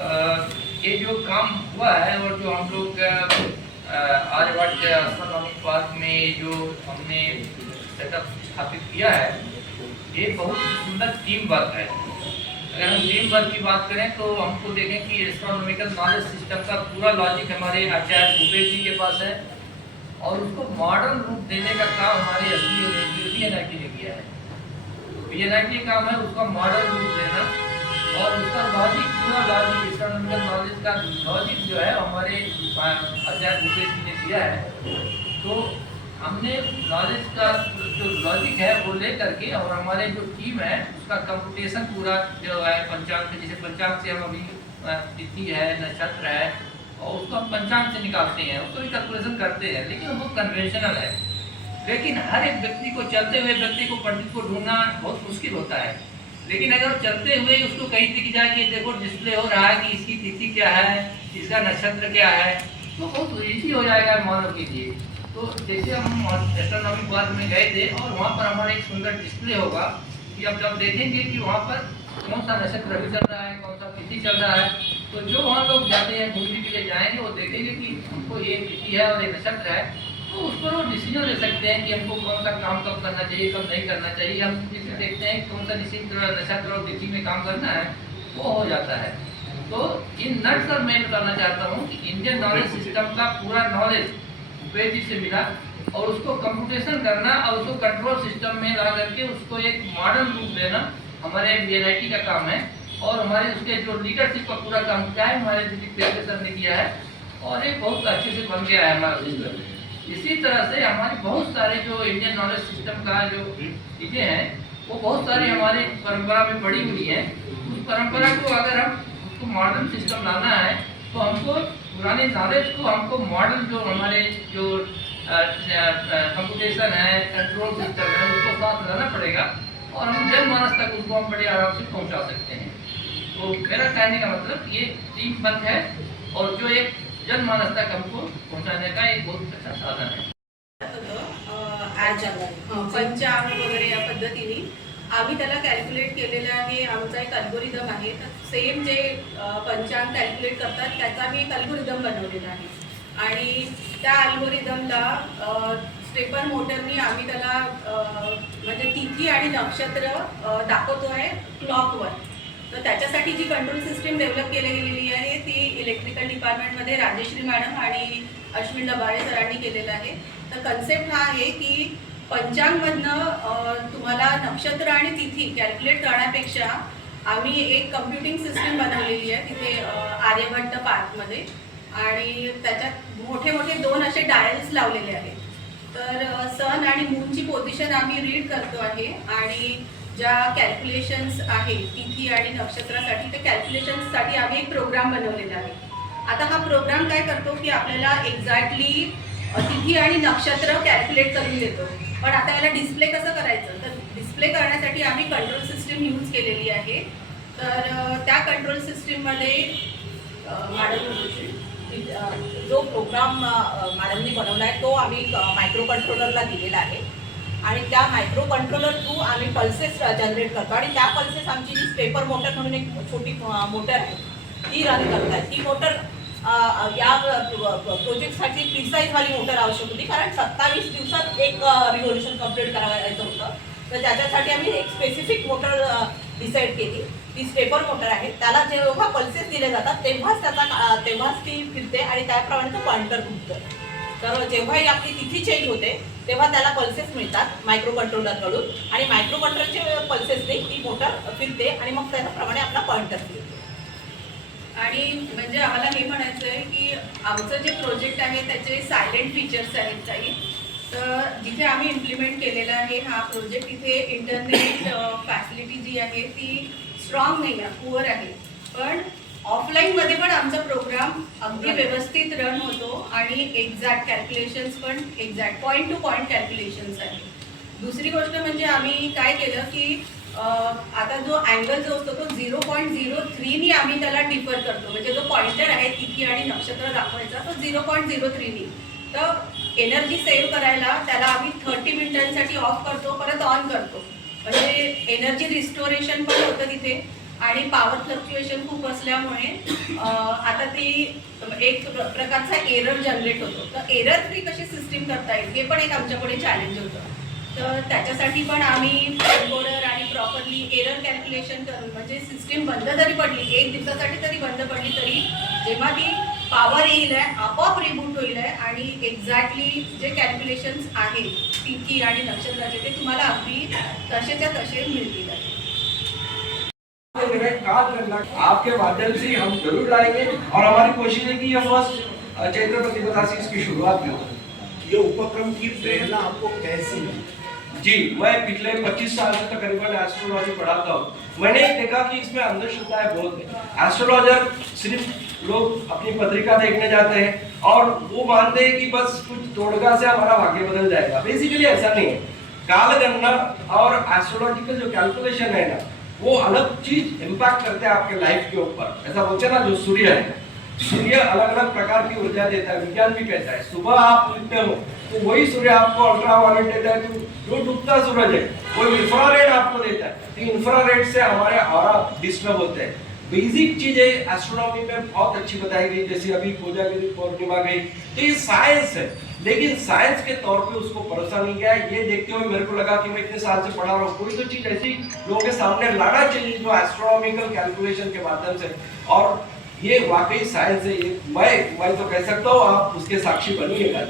ये जो काम हुआ है और जो हम लोग आर्यभट्ट एस्ट्रोनॉमिक पार्क में जो हमने सेटअप स्थापित किया है, ये बहुत सुंदर टीम वर्क है। अगर हम टीम वर्क की बात करें तो हमको देखें कि एस्ट्रोनॉमिकल नॉलेज सिस्टम का पूरा लॉजिक हमारे आचार्य भूपेश जी के पास है और उसको मॉडर्न रूप देने का काम हमारे BNIT ने किया है। BNIT काम है उसका मॉडर्न रूप देना और उसका लॉजिक, पूरा लॉजिक, एस्ट्रोनॉमिकल नॉलेज का लॉजिक जो है हमारे आचार्य भूपेश जी ने किया है। तो हमने नॉलेज का जो लॉजिक है वो ले करके और हमारे जो टीम है उसका कंप्यूटेशन पूरा जो है पंचांग में, जैसे पंचांग से हम अभी तिथि है, नक्षत्र है और उसको हम पंचांग से निकालते हैं, उसको भी कैलकुलेशन करते हैं, लेकिन वो कन्वेंशनल है। लेकिन हर एक व्यक्ति को, चलते हुए व्यक्ति को, पंडित को ढूंढना बहुत मुश्किल होता है। लेकिन अगर चलते हुए उसको कहीं दिख जाए कि देखो डिस्प्ले हो रहा है कि इसकी तिथि क्या है, इसका नक्षत्र क्या है, तो बहुत ईजी हो जाएगा मानव के लिए। तो जैसे हम एस्ट्रोनॉमिक पार्क में गए थे और वहाँ पर हमारा एक सुंदर डिस्प्ले होगा कि अब जब देखेंगे कि वहाँ पर कौन सा नक्षत्र अभी चल रहा है, कौन सा तिथि चल रहा है, तो जो वहाँ लोग जाते हैं घूमने के लिए जाएंगे वो देखेंगे कि हमको ये तिथि है और ये नक्षत्र है, तो उस पर वो डिसीजन ले सकते हैं कि हमको कौन सा काम कब करना चाहिए, कब नहीं करना चाहिए। हम जैसे देखते हैं कौन सा निश्चित नक्षत्र और तिथि में काम करना है, वो हो जाता है। तो इन नट्स और मैं बताना चाहता हूँ कि इंडियन नॉलेज सिस्टम का पूरा नॉलेज भूपेश जी से मिला और उसको कंप्यूटेशन करना और उसको कंट्रोल सिस्टम में ला करके उसको एक मॉडर्न रूप देना हमारे BNIT का काम है। और हमारे उसके जो लीडरशिप का पूरा काम किया है हमारे दिलीप पेड़े सर ने किया है और ये बहुत अच्छे से बन गया है हमारा सिस्टम। इसी तरह से हमारे बहुत सारे जो इंडियन नॉलेज सिस्टम का जो चीज़ें हैं वो बहुत सारी हमारी परंपरा में पड़ी हुई है। उस परंपरा को अगर हम उसको मॉडर्न सिस्टम लाना है तो हमको पुराने नॉलेज को, हमको मॉडर्न जो हमारे जो कंप्यूटेशन है, कंट्रोल सिस्टम है, उसको साथ लाना पड़ेगा और हम जनमानस तक उसको हम बड़े आराम से पहुंचा सकते हैं। तो मेरा कहने का मतलब ये टीम वर्क है और जो एक जनमानस तक हमको पहुंचाने का एक बहुत अच्छा साधन है। पंचांग वगैरे या पद्धतीने आम्ही त्याला कॅल्क्युलेट केलेलं आहे। आमचा एक अल्गोरिदम आहे, तर सेम जे पंचांग कॅल्क्युलेट करतात त्याचा मी एक अल्गोरिदम बनवलेला आहे आणि त्या अल्गोरिदमला स्टेपर मोटरनी आम्ही त्याला म्हणजे तिथी आणि नक्षत्र दाखवतो आहे क्लॉकवर। तर त्याच्यासाठी जी कंट्रोल सिस्टीम डेव्हलप केली गेलेली आहे ती इलेक्ट्रिकल डिपार्टमेंटमध्ये राजेश्री मॅडम आणि अश्विन लबाळे सरांनी केलेलं आहे। तर कन्सेप्ट हा आहे की पंचांगमधनं तुम्हाला नक्षत्र आणि तिथी कॅल्क्युलेट करण्यापेक्षा आम्ही एक कम्प्युटिंग सिस्टीम बनवलेली आहे तिथे आर्यभट्ट पार्कमध्ये आणि त्याच्यात मोठे मोठे 2 असे डायल्स लावलेले आहेत। तर सन आणि मूनची पोझिशन आम्ही रीड करतो आहे आणि ज्या कॅल्क्युलेशन्स आहे तिथी आणि नक्षत्रासाठी त्या कॅल्क्युलेशन्ससाठी आम्ही एक प्रोग्राम बनवलेला आहे। आता हा प्रोग्राम काय करतो की आपल्याला एक्झॅक्टली तिथी आणि नक्षत्र कॅल्क्युलेट करून देतो। पण आता याला डिस्प्ले कसं करायचं, तर डिस्प्ले करण्यासाठी आम्ही कंट्रोल सिस्टीम यूज केलेली आहे। तर त्या कंट्रोल सिस्टीममध्ये जो प्रोग्राम मॅडमनी बनवला आहे तो आम्ही मायक्रो कंट्रोलरला दिलेला आहे आणि त्या मायक्रो कंट्रोलर थ्रू आम्ही पल्सेस जनरेट करतो आणि त्या पल्सेस आमची जी स्टेपर मोटर म्हणून एक छोटी मोटर आहे ती रन करतात। ती मोटर या प्रोजेक्टसाठी प्रिसाईजवाली मोटर आवश्यक होती कारण 27 दिवसात एक रिव्होल्यूशन कंप्लीट करायचं होतं। तर त्याच्यासाठी आम्ही एक स्पेसिफिक मोटर डिसाईड केली, ती स्टेपर मोटर आहे। त्याला जेव्हा पल्सेस दिले जातात तेव्हाच ती फिरते आणि त्याप्रमाणे तो पॉइंटर घुमतो। तर जेव्हाही आपली तिथी चेंज होते तेव्हा त्याला पल्सेस मिळतात मायक्रो कंट्रोलरकडून आणि मायक्रो कंट्रोलरचे पल्सेसने ती मोटर फिरते आणि मग त्याप्रमाणे आपला पॉइंटर फिरतो। आणि म्हणजे आम्हाला हे म्हणायचं आहे की आमचं जे प्रोजेक्ट आहे त्याचे सायलेंट फीचर्स आहेत काही। तर जिथे आम्ही इम्प्लिमेंट केलेला आहे हा प्रोजेक्ट तिथे इंटरनेट फॅसिलिटी जी आहे ती स्ट्रॉंग नाही आहे, पुअर आहे। पण ऑफलाईनमध्ये पण आमचा प्रोग्राम अगदी व्यवस्थित रन होतो आणि एक्झॅक्ट कॅल्क्युलेशन्स पण exact point two point calculations आहे। दुसरी गोष्ट म्हणजे आम्ही काय केलं की आता जो अँगल जो असतो तो 0.03नी आम्ही त्याला डिफर करतो। म्हणजे जो पॉइंटर आहे तिथी आणि नक्षत्र दाखवायचा तो 0.03नी। तर एनर्जी सेव्ह करायला त्याला आम्ही 30 मिनिटांसाठी ऑफ करतो, परत ऑन करतो, म्हणजे एनर्जी रिस्टोरेशन पण होतं तिथे आणि पॉवर फ्लक्च्युएशन खूप असल्यामुळे आता ती एक प्रकारचा एरर जनरेट होतो. तर एरर फ्री कशी सिस्टीम करता येईल हे पण एक आमच्यापुढे चॅलेंज होतं. तर त्याच्यासाठी पण आम्ही एन्कोडर आणि प्रॉपरली एरर कॅल्क्युलेशन करून म्हणजे सिस्टीम बंद जरी पडली, 1 दिवसासाठी तरी बंद पडली, तरी जेव्हा ती पॉवर येईल आहे आपोआप रिबूट होईल आहे आणि एक्झॅक्टली जे कॅल्क्युलेशन्स आहेत तिथी आणि नक्षत्राचे ते तुम्हाला अगदी तसेच्या तसे मिळतील. आपके माध्यम से हम जरूर लाएंगे और हमारी कोशिश है कि ये फर्स्ट चैत्र प्रतिपदा से इसकी शुरुआत भी हो. ये उपक्रम की प्रेरणा आपको कैसी है? जी, मैं पिछले 25 साल से तकरीबन एस्ट्रोलॉजी पढ़ाता हूँ. मैंने देखा कि इसमें अंधश्रद्धाएं बहुत है. एस्ट्रोलॉजर सिर्फ लोग अपनी पत्रिका देखने जाते हैं और वो मानते हैं कि बस कुछ तोड़गा से हमारा भाग्य बदल जाएगा. बेसिकली ऐसा नहीं है. काल गणना और एस्ट्रोलॉजिकल जो कैलकुलेशन है ना, वो अलग चीज इम्पैक्ट करते हैं आपके लाइफ के ऊपर. ऐसा बोलते हैं ना, जो सूर्य है, सूर्य अलग अलग प्रकार की ऊर्जा देता है. विज्ञान भी कहता है सुबह आप उठते हो तो वही सूर्य आपको अल्ट्रावायलेट देता है. जो डूबता सूरज है वो इंफ्रारेड आपको देता है. तो इंफ्रारेड से हमारे ऑरा डिस्टर्ब होते हैं. बेसिक चीजें एस्ट्रोनॉमी में बहुत अच्छी बताई गई, जैसे अभी कोजागिरी पूर्णिमा गई. तो ये साइंस है, लेकिन साइंस के तौर पे उसको परोसा नहीं गया. ये देखते हुए मेरे को लगा कि मैं इतने साल से पढ़ा रहा हूँ, कोई तो चीज ऐसी लोगों के सामने लाना चाहिए जो एस्ट्रोनॉमिकल कैलकुलेशन के माध्यम से. और ये वाकई साइंस है. ये मैं तो कह सकता हूँ, आप उसके साक्षी बनिएगा.